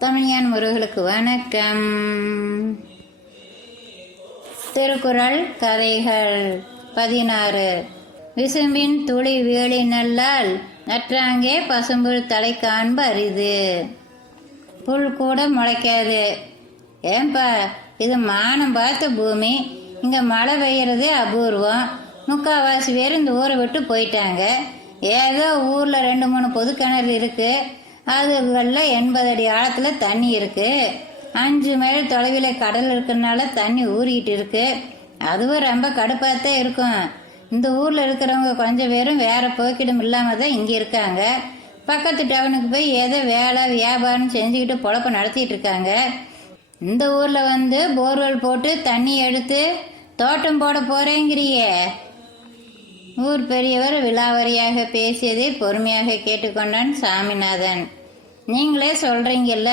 தமிழியான் முருகளுக்கு வணக்கம். திருக்குறள் கதைகள் பதினாறு. விசும்பின் துளி வேலி நல்லால் நற்றாங்கே பசும்புல் தலை காண்பு அரிது. புல் கூட முளைக்காது. ஏன்பா இது மானம் பார்த்த பூமி. இங்கே மழை பெய்யறதே அபூர்வம். முக்கால்வாசி பேர் இந்த ஊரை விட்டு போயிட்டாங்க. ஏதோ ஊரில் ரெண்டு மூணு பொது கிணறு இருக்கு. அதுகளில் எண்பது அடி ஆழத்தில் தண்ணி இருக்கு. அஞ்சு மைல் தொலைவில் கடல் இருக்கிறனால தண்ணி ஊறிக்கிட்டு இருக்கு. அதுவும் ரொம்ப கடுப்பாகத்தான் இருக்கும். இந்த ஊரில் இருக்கிறவங்க கொஞ்சம் பேரும் வேற போக்கிடம் இல்லாமல் தான் இங்கே இருக்காங்க. பக்கத்து டவுனுக்கு போய் ஏதோ வேலை வியாபாரம் செஞ்சுக்கிட்டு பொழப்பு நடத்திட்டு இருக்காங்க. இந்த ஊரில் வந்து போர்வெல் போட்டு தண்ணி எடுத்து தோட்டம் போட போகிறேங்கிறியே ஊர் பெரியவர் விலாவரியாக பேசியதை பொறுமையாக கேட்டுக்கொண்டான் சாமிநாதன். நீங்களே சொல்றீங்கல்ல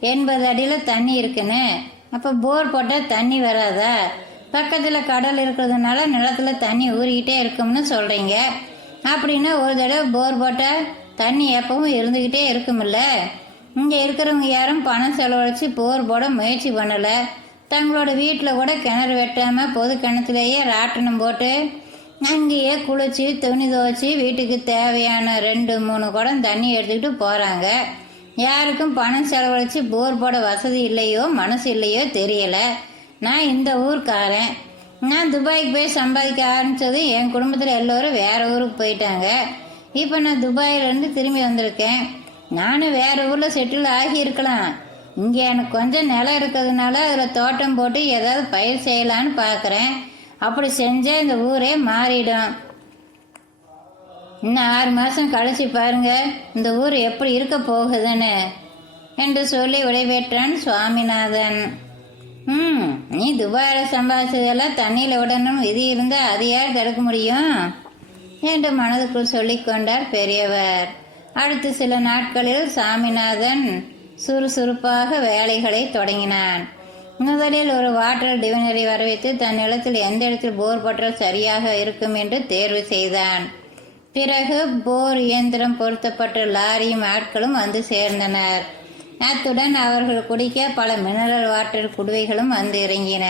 எண்பது அடியில் தண்ணி இருக்குன்னு. அப்போ போர் போட்டால் தண்ணி வராதா? பக்கத்தில் கடல் இருக்கிறதுனால நிலத்துல தண்ணி ஊறிக்கிட்டே இருக்கும்னு சொல்கிறீங்க அப்படின்னா ஒரு தடவை போர் போட்டால் தண்ணி எப்பவும் இருந்துக்கிட்டே இருக்குமில்ல? இங்கே இருக்கிறவங்க யாரும் பணம் செலவழித்து போர் போட முயற்சி பண்ணலை. தங்களோட வீட்டில் கூட கிணறு வெட்டாமல் பொது கிணத்துலேயே ராட்டணம் போட்டு அங்கேயே குளிச்சு துணி துவைச்சி வீட்டுக்கு தேவையான ரெண்டு மூணு குடம் தண்ணி எடுத்துக்கிட்டு போகிறாங்க யாருக்கும் பணம் செலவழித்து போர் போட வசதி இல்லையோ மனசு இல்லையோ தெரியலை. நான் இந்த ஊர்க்காரன். நான் துபாய்க்கு போய் சம்பாதிக்க ஆரம்பிச்சது என் குடும்பத்தில் எல்லோரும் வேறு ஊருக்கு போயிட்டாங்க. இப்போ நான் துபாயிலேருந்து திரும்பி வந்திருக்கேன். நானும் வேறு ஊரில் செட்டில் ஆகியிருக்கலாம் இங்கே எனக்கு கொஞ்சம் நிலம் இருக்கிறதுனால அதில் தோட்டம் போட்டு ஏதாவது பயிர் செய்யலான்னு பார்க்குறேன் அப்படி செஞ்சால் இந்த ஊரே மாறிடும். இன்னும் ஆறு மாதம் கழிச்சு பாருங்க இந்த ஊர் எப்படி இருக்க போகுதுன்னு. என்று சொல்லி விடைபெற்றான் சுவாமிநாதன். ம் நீ துபாயில் சம்பாதிச்சதெல்லாம் தண்ணியில் விடணும் விதி இருந்தால் அது யார் தடுக்க முடியும்? என்று மனதுக்குள் சொல்லி கொண்டார் பெரியவர். அடுத்த சில நாட்களில் சாமிநாதன் சுறுசுறுப்பாக வேலைகளை தொடங்கினான். முதலில் ஒரு வாட்டர் டிவினரை வரவைத்து தன் நிலத்தில் எந்த இடத்தில் போர் போட்டால் சரியாக இருக்கும் என்று தேர்வு செய்தான். பிறகு போர் இயந்திரம் பொருத்தப்பட்ட லாரியும் ஆட்களும் வந்து சேர்ந்தனர். அத்துடன் அவர்கள் குடிக்க பல மினரல் வாட்டர் குடுவைகளும் வந்து இறங்கின.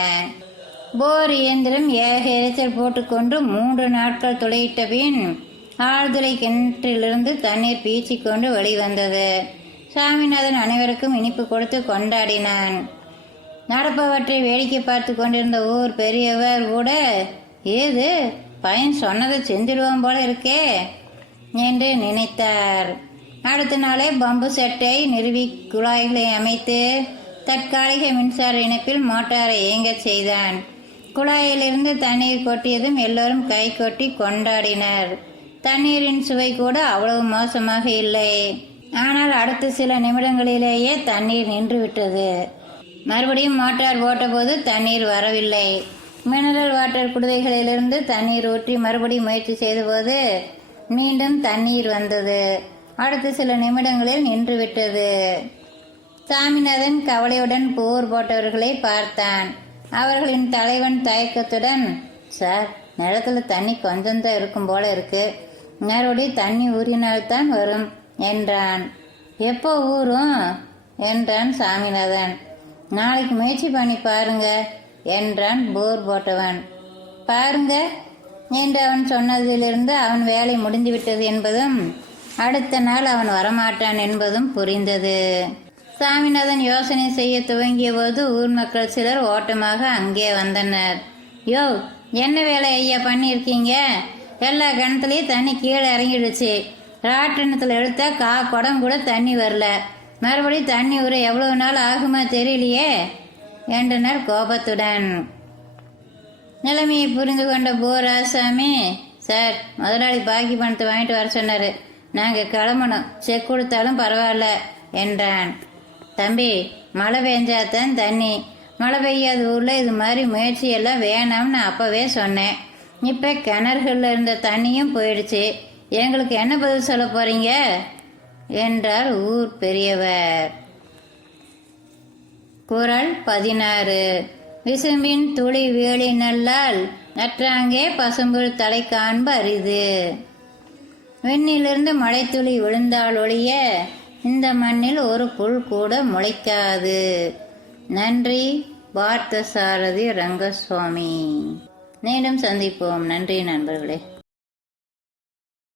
போர் இயந்திரம் ஏக எரிச்சல் போட்டுக்கொண்டு மூன்று நாட்கள் துளையிட்ட பின் ஆழ்துளை கிணற்றிலிருந்து தண்ணீர் பீச்சிக்கொண்டு வெளிவந்தது. சாமிநாதன் அனைவருக்கும் இனிப்பு கொடுத்து கொண்டாடினான். நடப்பவற்றை வேடிக்கை பார்த்து கொண்டிருந்த ஊர் பெரியவர் கூட ஏது? பையன் சொன்னதை செஞ்சிடுவோம் போல இருக்கே என்று நினைத்தார். அடுத்த நாளே பம்பு செட்டை நிறுவி குழாய்களை அமைத்து தற்காலிக மின்சார இணைப்பில் மோட்டாரை இயங்கச் செய்தான். குழாயிலிருந்து தண்ணீர் கொட்டியதும் எல்லோரும் கை கொட்டி கொண்டாடினர். தண்ணீரின் சுவை கூட அவ்வளவு மோசமாக இல்லை. ஆனால் அடுத்த சில நிமிடங்களிலேயே தண்ணீர் நின்று விட்டது மறுபடியும் மோட்டார் போட்டபோது தண்ணீர் வரவில்லை. மினரல் வாட்டர் குடுவைகளிலிருந்து தண்ணீர் ஊற்றி மறுபடியும் முயற்சி செய்தபோது மீண்டும் தண்ணீர் வந்தது. அடுத்த சில நிமிடங்களில் நின்று விட்டது சாமிநாதன் கவலையுடன் போர் போட்டவர்களை பார்த்தான். அவர்களின் தலைவன் தயக்கத்துடன் சார் நிலத்துல தண்ணி கொஞ்சம்தான் இருக்கும் போல இருக்கு. மறுபடியும் தண்ணி ஊறினால்தான் வரும் என்றான். எப்போ ஊறும்? என்றான் சாமிநாதன். நாளைக்கு முயற்சி பண்ணி பாருங்க என்றான் போர் போட்டவன். பாருங்க என்று அவன் சொன்னதிலிருந்து அவன் வேலை முடிந்துவிட்டது என்பதும் அடுத்த நாள் அவன் வரமாட்டான் என்பதும் புரிந்தது. சாமிநாதன் யோசனை செய்ய துவங்கிய போது ஊர் மக்கள் சிலர் ஓட்டமாக அங்கே வந்தனர். யோ என்ன வேலை ஐயா பண்ணியிருக்கீங்க? எல்லா கிணத்துலையும் தண்ணி கீழே இறங்கிடுச்சு. ராட்டினத்தில் எடுத்தா கா குடம் கூட தண்ணி வரல. மறுபடியும் தண்ணி ஊற எவ்வளவு நாள் ஆகுமா தெரியலையே என்றனர் கோபத்துடன். நிலைமையை புரிந்து கொண்ட போராசாமி சார் முதலாளி பாக்கி பணத்தை வாங்கிட்டு வர சொன்னார். நாங்கள் கிளம்பணும். செக் கொடுத்தாலும் பரவாயில்ல என்றான். தம்பி மழை பெஞ்சாதான் தண்ணி. மழை பெய்யாத ஊரில் இது மாதிரி முயற்சி எல்லாம் வேணாம்னு நான் அப்போவே சொன்னேன். இப்போ கிணறுகளில் இருந்த தண்ணியும் போயிடுச்சு. எங்களுக்கு என்ன பதில் சொல்ல போகிறீங்க என்றார் ஊர் பெரியவர். குரல் பதினாறு. விசும்பின் துளி வேலி நல்லால் நற்றாங்கே பசும்புல் தலை காண்பு அரிது. விண்ணிலிருந்து மழைத்துளி விழுந்தால் ஒழிய இந்த மண்ணில் ஒரு புல் கூட முளைக்காது. நன்றி பார்த்தசாரதி ரங்கசுவாமி. மீண்டும் சந்திப்போம். நன்றி நண்பர்களே.